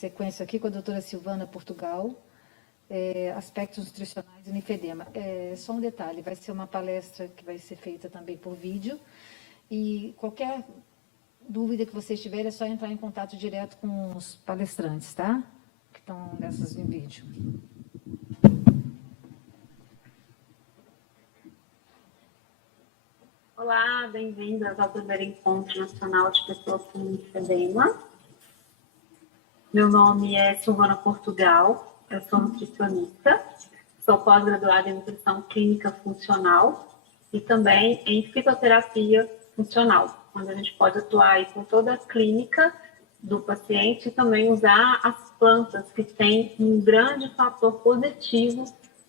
sequência aqui com a doutora Silvana Portugal, aspectos nutricionais do linfedema. Só um detalhe, vai ser uma palestra que vai ser feita também por vídeo, e qualquer dúvida que vocês tiverem, é só entrar em contato direto com os palestrantes, tá? Que estão nessas em vídeo. Olá, bem-vindas ao primeiro Encontro Nacional de Pessoas com Linfedema. Meu nome é Silvana Portugal, eu sou nutricionista, sou pós-graduada em Nutrição Clínica Funcional e também em Fitoterapia Funcional, onde a gente pode atuar aí com toda a clínica do paciente e também usar as plantas que têm um grande fator positivo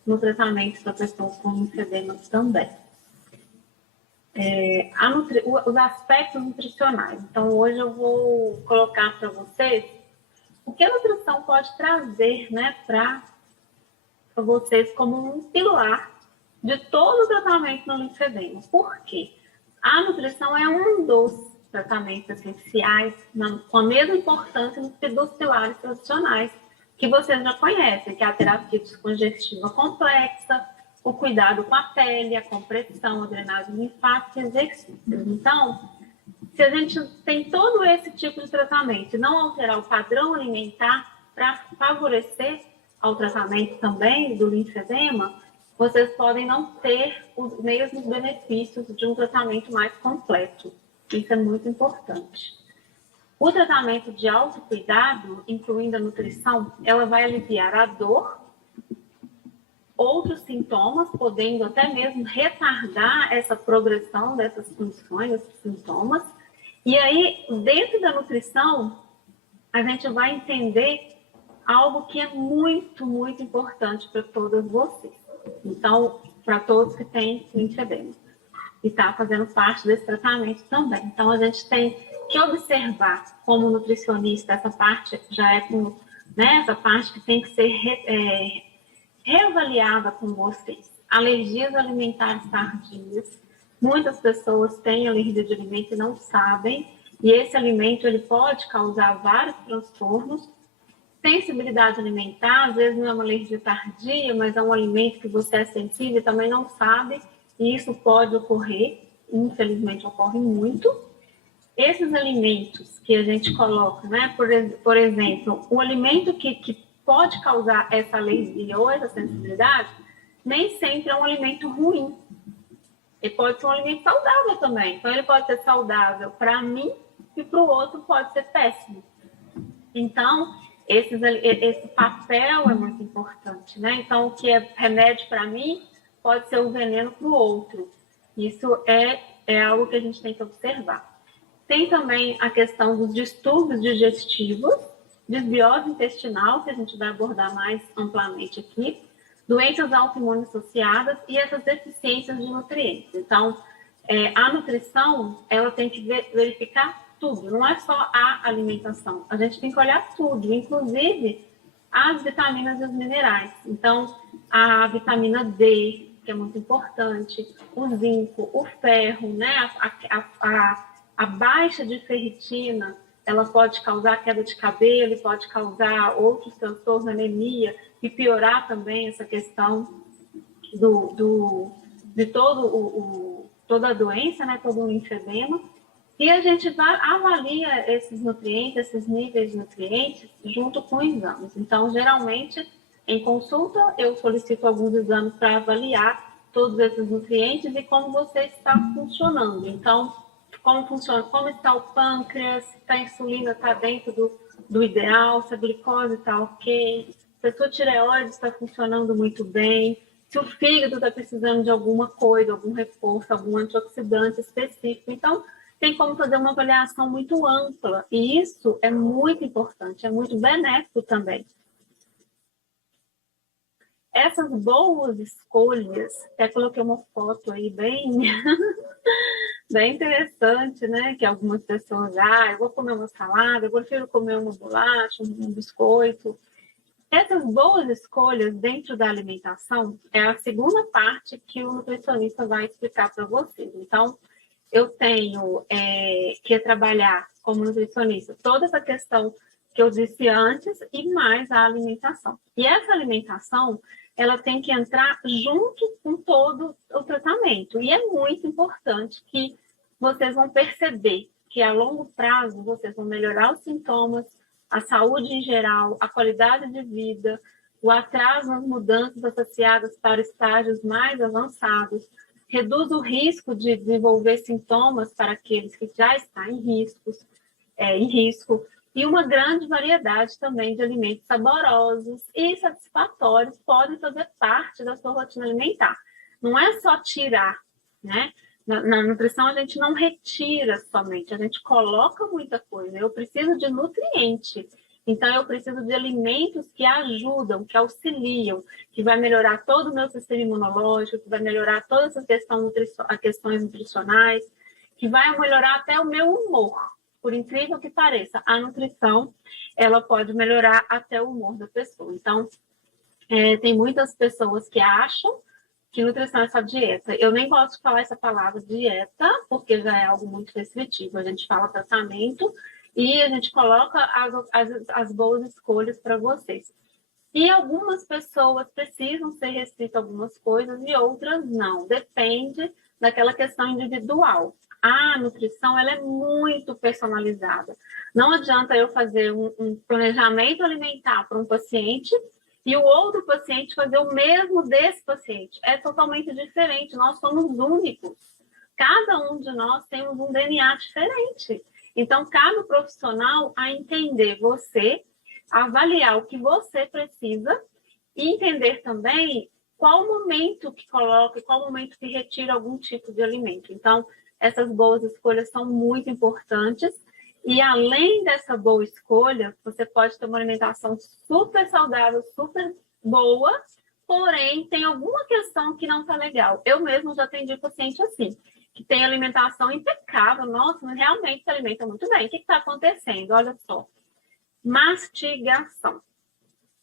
no tratamento da pessoa com linfedema também. Os aspectos nutricionais. Então, hoje eu vou colocar para vocês o que a nutrição pode trazer, né, para vocês como um pilar de todo o tratamento no linfedema. Por quê? A nutrição é um dos tratamentos essenciais com a mesma importância dos pilares tradicionais que vocês já conhecem, que é a terapia descongestiva complexa, o cuidado com a pele, a compressão, a drenagem linfática e exercícios. Então, se a gente tem todo esse tipo de tratamento e não alterar o padrão alimentar para favorecer ao tratamento também do linfedema, vocês podem não ter os mesmos benefícios de um tratamento mais completo. Isso é muito importante. O tratamento de autocuidado, incluindo a nutrição, ela vai aliviar a dor, outros sintomas, podendo até mesmo retardar essa progressão dessas funções, desses sintomas. E aí, dentro da nutrição, a gente vai entender algo que é muito, muito importante para todas vocês. Então, para todos que têm linfedema. E está fazendo parte desse tratamento também. Então, a gente tem que observar, como nutricionista, essa parte já é com, né, essa parte que tem que ser reavaliada com vocês. Alergias alimentares tardias. Muitas pessoas têm alergia de alimento e não sabem, e esse alimento ele pode causar vários transtornos. Sensibilidade alimentar, às vezes não é uma alergia tardia, mas é um alimento que você é sensível e também não sabe, e isso pode ocorrer, infelizmente ocorre muito. Esses alimentos que a gente coloca, né, por exemplo, o alimento que pode causar essa alergia ou essa sensibilidade, nem sempre é um alimento ruim. Ele pode ser um alimento saudável também. Então, ele pode ser saudável para mim e para o outro pode ser péssimo. Então, esse papel é muito importante, né? Então, o que é remédio para mim pode ser um veneno para o outro. Isso é algo que a gente tem que observar. Tem também a questão dos distúrbios digestivos, desbiose intestinal, que a gente vai abordar mais amplamente aqui, doenças autoimunes associadas e essas deficiências de nutrientes. Então, a nutrição, ela tem que verificar tudo, não é só a alimentação. A gente tem que olhar tudo, inclusive as vitaminas e os minerais. Então, a vitamina D, que é muito importante, o zinco, o ferro, né? A baixa de ferritina, ela pode causar queda de cabelo, pode causar outros transtornos, anemia, e piorar também essa questão de toda a doença, né? Todo o linfedema. E a gente avalia esses nutrientes, esses níveis de nutrientes, junto com exames. Então, geralmente, em consulta, eu solicito alguns exames para avaliar todos esses nutrientes e como você está funcionando. Então, como funciona, como está o pâncreas, se a insulina está dentro do ideal, se a glicose está ok, se a sua tireoide está funcionando muito bem, se o fígado está precisando de alguma coisa, algum reforço, algum antioxidante específico. Então, tem como fazer uma avaliação muito ampla. E isso é muito importante, é muito benéfico também. Essas boas escolhas, até coloquei uma foto aí bem, bem interessante, né? Que algumas pessoas, eu vou comer uma salada, eu prefiro comer uma bolacha, um biscoito. Essas boas escolhas dentro da alimentação é a segunda parte que o nutricionista vai explicar para vocês. Então, eu tenho que trabalhar como nutricionista toda essa questão que eu disse antes, e mais a alimentação. E essa alimentação, ela tem que entrar junto com todo o tratamento. E é muito importante que vocês vão perceber que a longo prazo vocês vão melhorar os sintomas, a saúde em geral, a qualidade de vida, o atraso nas mudanças associadas para estágios mais avançados, reduz o risco de desenvolver sintomas para aqueles que já estão em risco, e uma grande variedade também de alimentos saborosos e satisfatórios podem fazer parte da sua rotina alimentar. Não é só tirar, né? Na nutrição a gente não retira somente, a gente coloca muita coisa. Eu preciso de nutriente, então eu preciso de alimentos que ajudam, que auxiliam, que vai melhorar todo o meu sistema imunológico, que vai melhorar todas as questões nutricionais, que vai melhorar até o meu humor. Por incrível que pareça, a nutrição, ela pode melhorar até o humor da pessoa. Então, tem muitas pessoas que acham que nutrição é só dieta. Eu nem gosto de falar essa palavra dieta, porque já é algo muito restritivo. A gente fala tratamento e a gente coloca as boas escolhas para vocês. E algumas pessoas precisam ser restritas a algumas coisas e outras não. Depende daquela questão individual. A nutrição, ela é muito personalizada. Não adianta eu fazer um planejamento alimentar para um paciente e o outro paciente fazer o mesmo desse paciente. É totalmente diferente. Nós somos únicos. Cada um de nós temos um DNA diferente. Então, cabe ao profissional a entender você, avaliar o que você precisa e entender também qual momento que coloca e qual momento que retira algum tipo de alimento. Então, essas boas escolhas são muito importantes. E além dessa boa escolha, você pode ter uma alimentação super saudável, super boa, porém tem alguma questão que não está legal. Eu mesmo já atendi paciente assim, que tem alimentação impecável, nossa, mas realmente se alimenta muito bem. O que está acontecendo? Olha só, mastigação.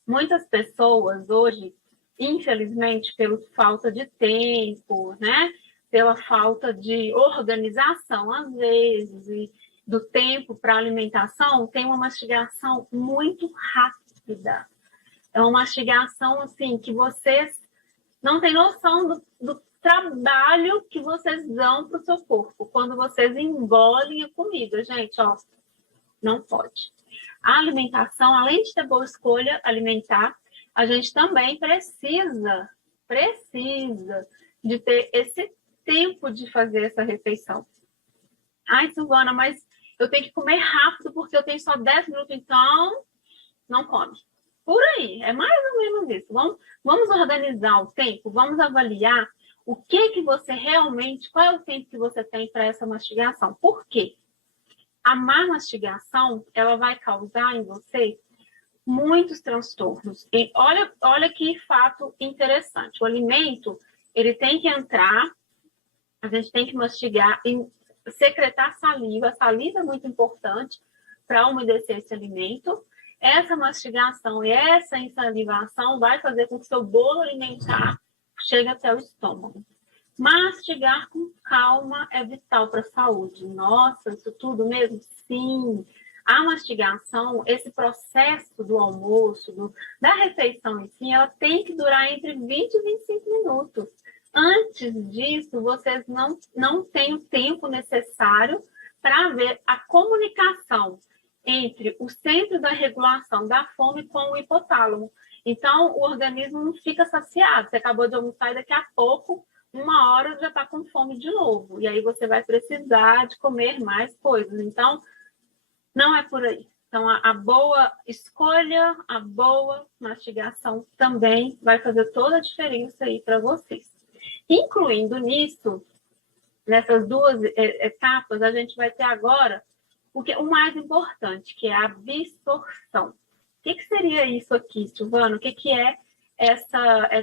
Muitas pessoas hoje, infelizmente, pela falta de tempo, né? Pela falta de organização, às vezes, e do tempo para alimentação, tem uma mastigação muito rápida. É uma mastigação, assim, que vocês não têm noção do trabalho que vocês dão para o seu corpo quando vocês engolem a comida. Gente, ó, não pode. A alimentação, além de ter boa escolha alimentar, a gente também precisa de ter esse tempo de fazer essa refeição. Ai, Silvana, mas eu tenho que comer rápido porque eu tenho só 10 minutos, então não come. Por aí, é mais ou menos isso. Vamos organizar o tempo, vamos avaliar o que você realmente, qual é o tempo que você tem para essa mastigação. Por quê? A má mastigação, ela vai causar em você muitos transtornos. E olha que fato interessante. O alimento, ele tem que entrar, a gente tem que mastigar e secretar saliva. A saliva é muito importante para umedecer esse alimento. Essa mastigação e essa insalivação vai fazer com que seu bolo alimentar chegue até o estômago. Mastigar com calma é vital para a saúde. Nossa, isso tudo mesmo? Sim. A mastigação, esse processo do almoço, da refeição em si, ela tem que durar entre 20 e 25 minutos. Antes disso, vocês não têm o tempo necessário para ver a comunicação entre o centro da regulação da fome com o hipotálamo. Então, o organismo não fica saciado. Você acabou de almoçar e daqui a pouco, 1 hora, já está com fome de novo. E aí você vai precisar de comer mais coisas. Então, não é por aí. Então, a boa escolha, a boa mastigação também vai fazer toda a diferença aí para vocês. Incluindo nisso, nessas duas etapas, a gente vai ter agora o mais importante, que é a absorção. O que seria isso aqui, Silvana? O que é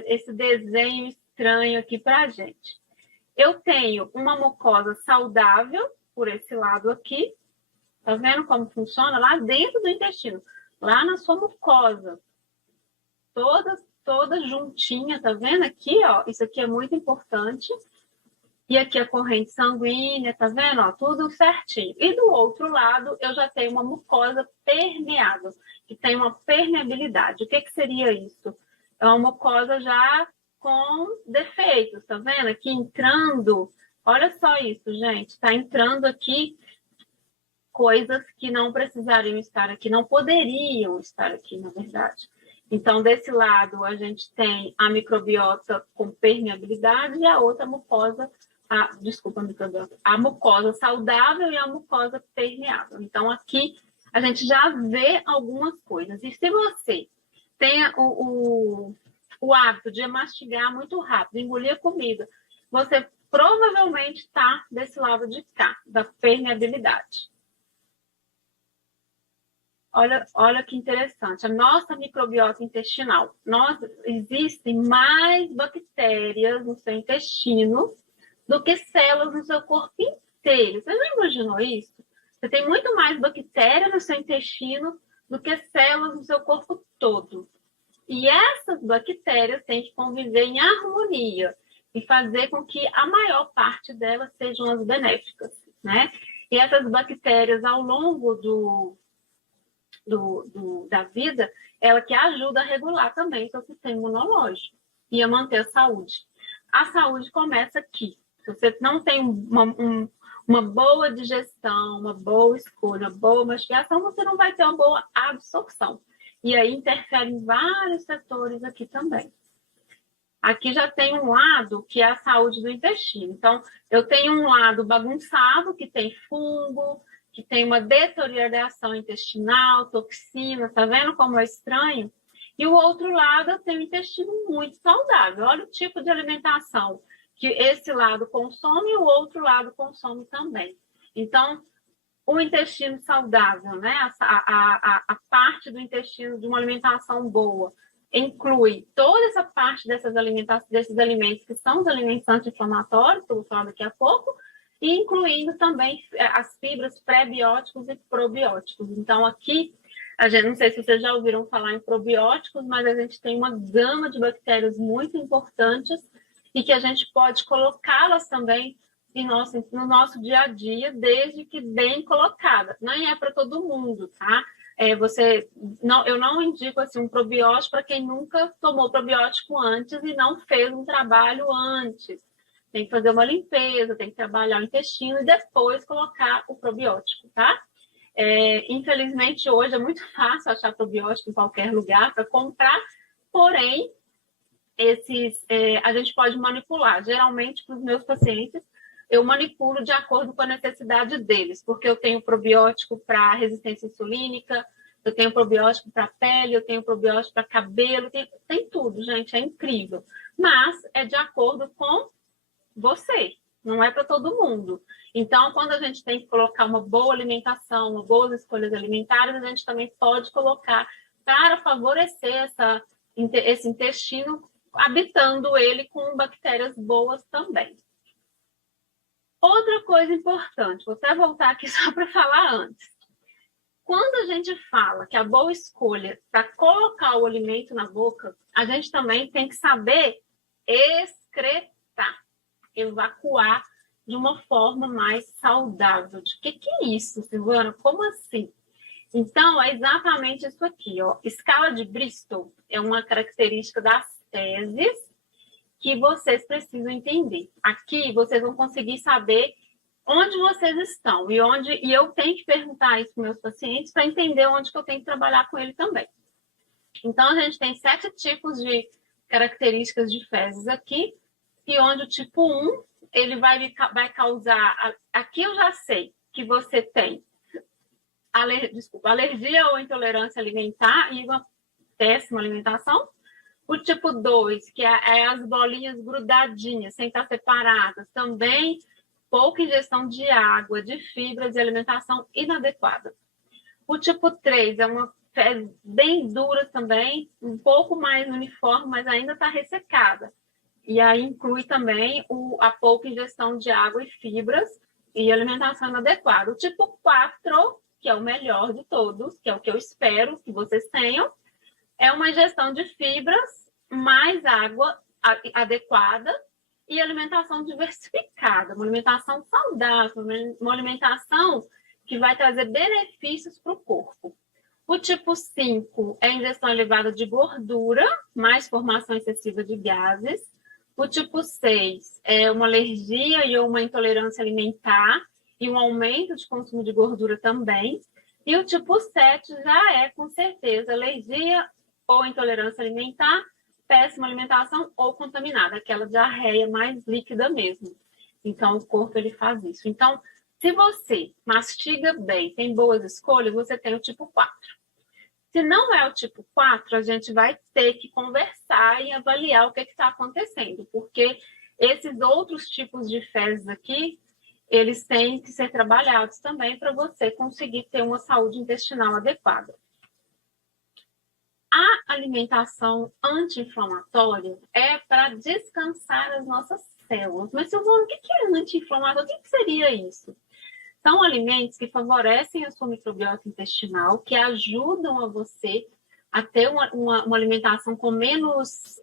esse desenho estranho aqui para a gente? Eu tenho uma mucosa saudável, por esse lado aqui. Tá vendo como funciona? Lá dentro do intestino, lá na sua mucosa. Toda juntinha, tá vendo aqui, ó? Isso aqui é muito importante. E aqui a corrente sanguínea, tá vendo? Ó, tudo certinho. E do outro lado, eu já tenho uma mucosa permeável, que tem uma permeabilidade. O que que seria isso? É uma mucosa já com defeitos, tá vendo? Aqui entrando, olha só isso, gente. Tá entrando aqui coisas que não precisariam estar aqui, não poderiam estar aqui, na verdade. Então, desse lado, a gente tem a microbiota com permeabilidade e a outra mucosa, desculpa, a microbiota, a mucosa saudável e a mucosa permeável. Então, aqui a gente já vê algumas coisas. E se você tem o hábito de mastigar muito rápido, engolir a comida, você provavelmente está desse lado de cá, da permeabilidade. Olha que interessante. A nossa microbiota intestinal. Existem mais bactérias no seu intestino do que células no seu corpo inteiro. Você já imaginou isso? Você tem muito mais bactéria no seu intestino do que células no seu corpo todo. E essas bactérias têm que conviver em harmonia e fazer com que a maior parte delas sejam as benéficas, né? E essas bactérias, ao longo da vida, ela que ajuda a regular também o seu sistema imunológico e a manter a saúde. A saúde começa aqui. Se você não tem uma boa digestão, uma boa escolha, uma boa mastigação, você não vai ter uma boa absorção. E aí interfere em vários setores aqui também. Aqui já tem um lado que é a saúde do intestino. Então, eu tenho um lado bagunçado, que tem fungo, que tem uma deterioração intestinal, toxina, tá vendo como é estranho? E o outro lado, eu tenho um intestino muito saudável. Olha o tipo de alimentação que esse lado consome e o outro lado consome também. Então, o intestino saudável, né? A parte do intestino de uma alimentação boa, inclui toda essa parte desses alimentos que são os alimentos anti-inflamatórios, que eu vou falar daqui a pouco, e incluindo também as fibras pré-bióticos e probióticos. Então, aqui, não sei se vocês já ouviram falar em probióticos, mas a gente tem uma gama de bactérias muito importantes e que a gente pode colocá-las também no nosso dia a dia, desde que bem colocada. Não é para todo mundo, tá? Eu não indico assim, um probiótico para quem nunca tomou probiótico antes e não fez um trabalho antes. Tem que fazer uma limpeza, tem que trabalhar o intestino e depois colocar o probiótico, tá? Infelizmente, hoje é muito fácil achar probiótico em qualquer lugar para comprar, porém, a gente pode manipular. Geralmente, para os meus pacientes, eu manipulo de acordo com a necessidade deles, porque eu tenho probiótico para resistência insulínica, eu tenho probiótico para pele, eu tenho probiótico para cabelo, tem tudo, gente, é incrível. Mas é de acordo com você, não é para todo mundo. Então, quando a gente tem que colocar uma boa alimentação, uma boas escolhas alimentares, a gente também pode colocar para favorecer esse intestino, habitando ele com bactérias boas também. Outra coisa importante, vou até voltar aqui só para falar antes. Quando a gente fala que a boa escolha para colocar o alimento na boca, a gente também tem que saber excretar, evacuar de uma forma mais saudável. O que é isso, Silvana? Como assim? Então, é exatamente isso aqui, ó. Escala de Bristol é uma característica das fezes que vocês precisam entender. Aqui vocês vão conseguir saber onde vocês estão e eu tenho que perguntar isso para meus pacientes para entender onde que eu tenho que trabalhar com ele também. Então, a gente tem 7 tipos de características de fezes aqui, e onde o tipo 1, ele vai causar... Aqui eu já sei que você tem alergia ou intolerância alimentar e uma péssima alimentação. O tipo 2, que é as bolinhas grudadinhas, sem estar separadas, também pouca ingestão de água, de fibras e alimentação inadequada. O tipo 3 é uma fezes bem dura também, um pouco mais uniforme, mas ainda está ressecada. E aí inclui também a pouca ingestão de água e fibras e alimentação inadequada. O tipo 4, que é o melhor de todos, que é o que eu espero que vocês tenham, é uma ingestão de fibras mais água adequada e alimentação diversificada, uma alimentação saudável, uma alimentação que vai trazer benefícios para o corpo. O tipo 5 é ingestão elevada de gordura, mais formação excessiva de gases. O tipo 6 é uma alergia e ou uma intolerância alimentar e um aumento de consumo de gordura também. E o tipo 7 já é, com certeza, alergia ou intolerância alimentar, péssima alimentação ou contaminada, aquela diarreia mais líquida mesmo. Então, o corpo ele faz isso. Então, se você mastiga bem, tem boas escolhas, você tem o tipo 4. Se não é o tipo 4, a gente vai ter que conversar e avaliar o que está acontecendo, porque esses outros tipos de fezes aqui, eles têm que ser trabalhados também para você conseguir ter uma saúde intestinal adequada. A alimentação anti-inflamatória é para descansar as nossas células. Mas, Silvana, o que é anti-inflamatório? O que seria isso? São alimentos que favorecem a sua microbiota intestinal, que ajudam a você a ter uma alimentação com menos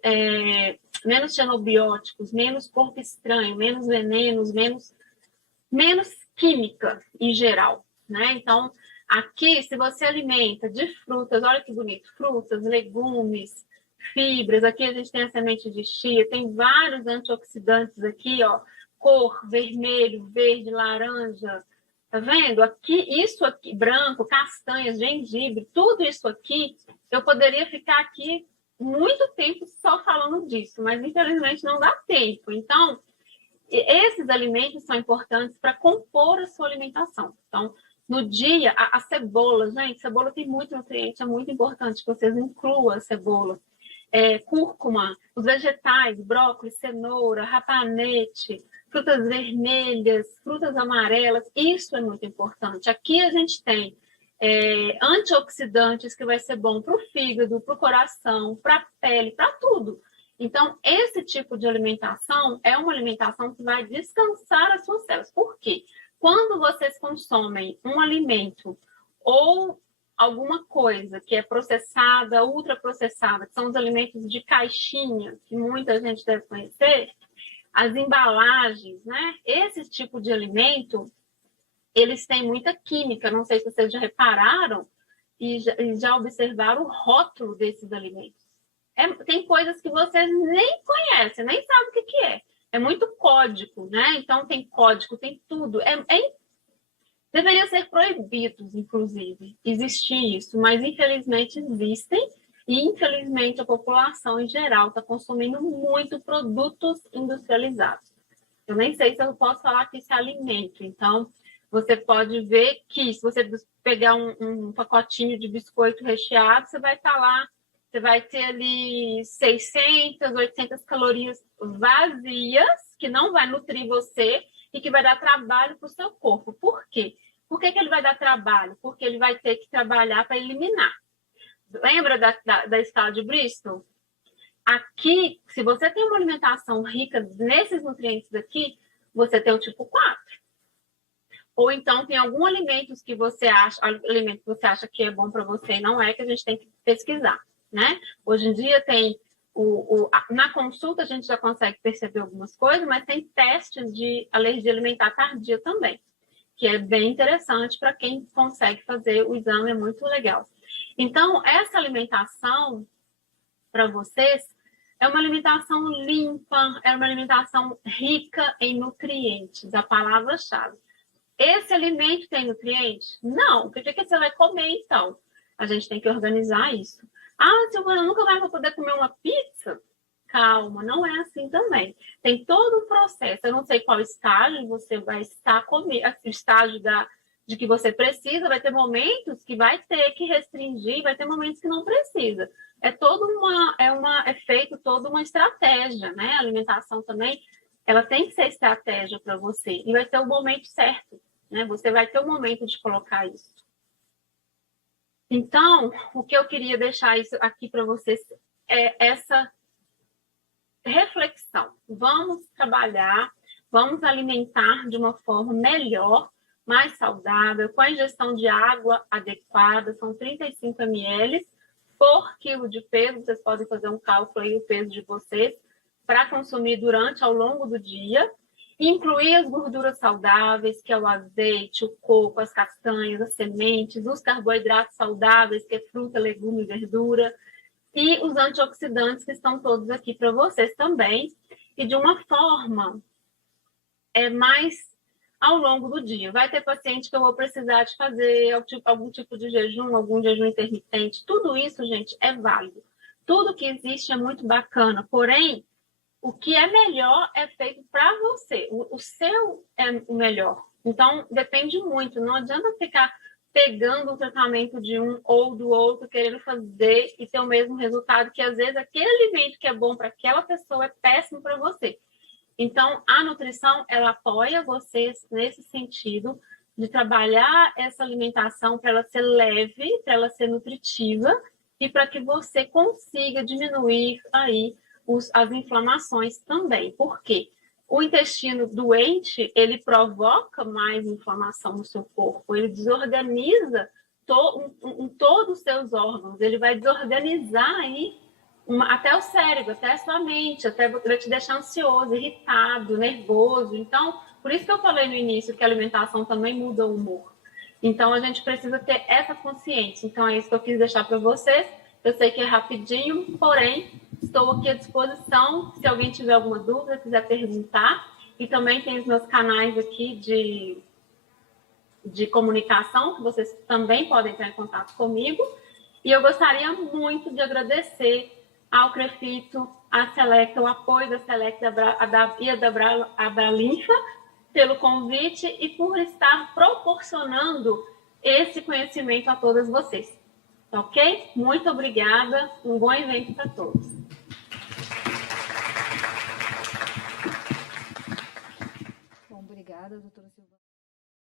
xenobióticos, menos corpo estranho, menos venenos, menos química em geral, né? Então, aqui, se você alimenta de frutas, olha que bonito, frutas, legumes, fibras, aqui a gente tem a semente de chia, tem vários antioxidantes aqui, ó, cor, vermelho, verde, laranja, tá vendo? Aqui, isso aqui, branco, castanhas, gengibre, tudo isso aqui, eu poderia ficar aqui muito tempo só falando disso, mas infelizmente não dá tempo. Então, esses alimentos são importantes para compor a sua alimentação. Então, no dia, a cebola, gente, cebola tem muito nutriente, é muito importante que vocês incluam a cebola. Cúrcuma, os vegetais, brócolis, cenoura, rapanete, frutas vermelhas, frutas amarelas, isso é muito importante. Aqui a gente tem antioxidantes que vai ser bom para o fígado, para o coração, para a pele, para tudo. Então, esse tipo de alimentação é uma alimentação que vai descansar as suas células. Por quê? Quando vocês consomem um alimento ou alguma coisa que é processada, ultraprocessada, que são os alimentos de caixinha, que muita gente deve conhecer, as embalagens, né? Esse tipo de alimento, eles têm muita química. Não sei se vocês já repararam e já observaram o rótulo desses alimentos. Tem coisas que vocês nem conhecem, nem sabem o que é. É muito código, né? Então, tem código, tem tudo. Deveria ser proibidos, inclusive, existir isso, mas infelizmente existem e infelizmente a população em geral está consumindo muito produtos industrializados. Eu nem sei se eu posso falar que isso é alimento, então você pode ver que se você pegar um pacotinho de biscoito recheado, você vai estar lá, você vai ter ali 600, 800 calorias vazias, que não vai nutrir você e que vai dar trabalho para o seu corpo. Por quê? Por que ele vai dar trabalho? Porque ele vai ter que trabalhar para eliminar. Lembra da escala de Bristol? Aqui, se você tem uma alimentação rica nesses nutrientes aqui, você tem o tipo 4. Ou então tem algum alimento que você acha que é bom para você e não é, que a gente tem que pesquisar, né? Hoje em dia tem na consulta a gente já consegue perceber algumas coisas, mas tem testes de alergia alimentar tardia também, que é bem interessante para quem consegue fazer o exame, é muito legal. Então, essa alimentação para vocês é uma alimentação limpa, é uma alimentação rica em nutrientes, a palavra-chave. Esse alimento tem nutrientes? Não. O que você vai comer, então? A gente tem que organizar isso. Ah, Silvana, nunca mais vou poder comer uma pizza? Calma, não é assim também. Tem todo um processo. Eu não sei qual estágio você vai estar comendo, o estágio de que você precisa, vai ter momentos que vai ter que restringir, vai ter momentos que não precisa. É feito toda uma estratégia, né? A alimentação também, ela tem que ser estratégia para você. E vai ter o momento certo, né? Você vai ter o momento de colocar isso. Então, o que eu queria deixar isso aqui para vocês é essa reflexão. Vamos trabalhar, vamos alimentar de uma forma melhor, mais saudável, com a ingestão de água adequada, são 35 ml por quilo de peso, vocês podem fazer um cálculo aí, o peso de vocês, para consumir ao longo do dia, incluir as gorduras saudáveis, que é o azeite, o coco, as castanhas, as sementes, os carboidratos saudáveis, que é fruta, legume e verdura, e os antioxidantes, que estão todos aqui para vocês também, e de uma forma mais ao longo do dia. Vai ter paciente que eu vou precisar de fazer algum tipo de jejum, algum jejum intermitente. Tudo isso, gente, é válido. Tudo que existe é muito bacana, porém, o que é melhor é feito para você. O seu é o melhor. Então, depende muito. Não adianta ficar pegando o tratamento de um ou do outro, querendo fazer e ter o mesmo resultado, que às vezes aquele alimento que é bom para aquela pessoa é péssimo para você. Então, a nutrição, ela apoia vocês nesse sentido de trabalhar essa alimentação para ela ser leve, para ela ser nutritiva e para que você consiga diminuir aí as inflamações também. Por quê? O intestino doente, ele provoca mais inflamação no seu corpo, ele desorganiza todos os seus órgãos, ele vai desorganizar aí até o cérebro, até a sua mente, até vai te deixar ansioso, irritado, nervoso. Então, por isso que eu falei no início que a alimentação também muda o humor. Então, a gente precisa ter essa consciência. Então, é isso que eu quis deixar para vocês. Eu sei que é rapidinho, porém, estou aqui à disposição. Se alguém tiver alguma dúvida, quiser perguntar. E também tem os meus canais aqui de comunicação, que vocês também podem entrar em contato comigo. E eu gostaria muito de agradecer ao Crefito, à Selecta, o apoio da Selecta e da Abralinfa pelo convite e por estar proporcionando esse conhecimento a todas vocês. Ok? Muito obrigada. Um bom evento para todos. Bom, obrigada, doutora Silvana.